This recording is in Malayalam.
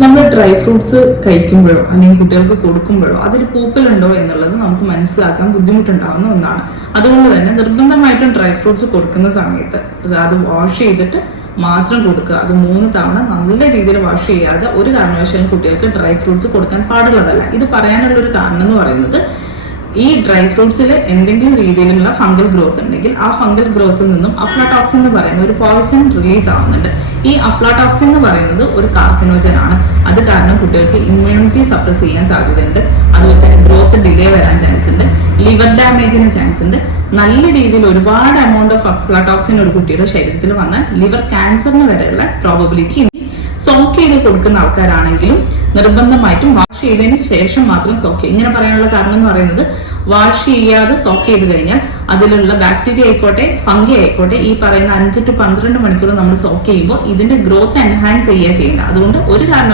നമ്മൾ ഡ്രൈ ഫ്രൂട്ട്സ് കഴിക്കുമ്പോഴോ അല്ലെങ്കിൽ കുട്ടികൾക്ക് കൊടുക്കുമ്പോഴോ അതിൽ പൂപ്പലുണ്ടോ എന്നുള്ളത് നമുക്ക് മനസ്സിലാക്കാൻ ബുദ്ധിമുട്ടുണ്ടാവുന്ന ഒന്നാണ്. അതുകൊണ്ട് തന്നെ നിർബന്ധമായിട്ടും ഡ്രൈ ഫ്രൂട്ട്സ് കൊടുക്കുന്ന സമയത്ത് അത് വാഷ് ചെയ്തിട്ട് മാത്രം കൊടുക്കുക. അത് 3 തവണ നല്ല രീതിയിൽ വാഷ് ചെയ്യാതെ ഒരു കാരണവശാലും കുട്ടികൾക്ക് ഡ്രൈ ഫ്രൂട്ട്സ് കൊടുക്കാൻ പാടുള്ളതല്ല. ഇത് പറയാനുള്ള ഒരു കാരണം എന്ന് പറയുന്നത്, ഈ ഡ്രൈ ഫ്രൂട്ട്സിൽ എന്തെങ്കിലും രീതിയിലുള്ള ഫംഗൽ ഗ്രോത്ത് ഉണ്ടെങ്കിൽ ആ ഫംഗൽ ഗ്രോത്തിൽ നിന്നും അഫ്ലാടോക്സിൻ എന്ന് പറയുന്ന ഒരു പോയിസൺ റിലീസ് ആവുന്നുണ്ട്. ഈ അഫ്ലാടോക്സിൻ എന്ന് പറയുന്നത് ഒരു കാർസിനോജൻ ആണ്. അത് കാരണം കുട്ടികൾക്ക് ഇമ്മ്യൂണിറ്റി സപ്രസ് ചെയ്യാൻ സാധ്യതയുണ്ട്. അതുപോലെ തന്നെ ഗ്രോത്ത് ഡിലേ വരാൻ ചാൻസ് ഉണ്ട്, ലിവർ ഡാമേജിന് ചാൻസ് ഉണ്ട്. നല്ല രീതിയിൽ ഒരുപാട് എമൗണ്ട് ഓഫ് അഫ്ലാടോക്സിൻ ഒരു കുട്ടിയുടെ ശരീരത്തിൽ വന്നാൽ ലിവർ ക്യാൻസറിന് വരെയുള്ള പ്രോബബിലിറ്റി ഉണ്ട്. സോക്ക് ചെയ്ത് കൊടുക്കുന്ന ആൾക്കാരാണെങ്കിലും നിർബന്ധമായിട്ടും വാഷ് ചെയ്തതിന് ശേഷം മാത്രം സോക്ക് ചെയ്യും. ഇങ്ങനെ പറയാനുള്ള കാരണം എന്ന് പറയുന്നത്, വാഷ് ചെയ്യാതെ സോക്ക് ചെയ്ത് കഴിഞ്ഞാൽ അതിലുള്ള ബാക്ടീരിയ ആയിക്കോട്ടെ ഫംഗി ആയിക്കോട്ടെ ഈ പറയുന്ന 5 to 12 മണിക്കൂർ നമ്മൾ സോക്ക് ചെയ്യുമ്പോൾ ഇതിന്റെ ഗ്രോത്ത് എൻഹാൻസ് ചെയ്യുക ചെയ്യുന്നത്. അതുകൊണ്ട് ഒരു കാരണം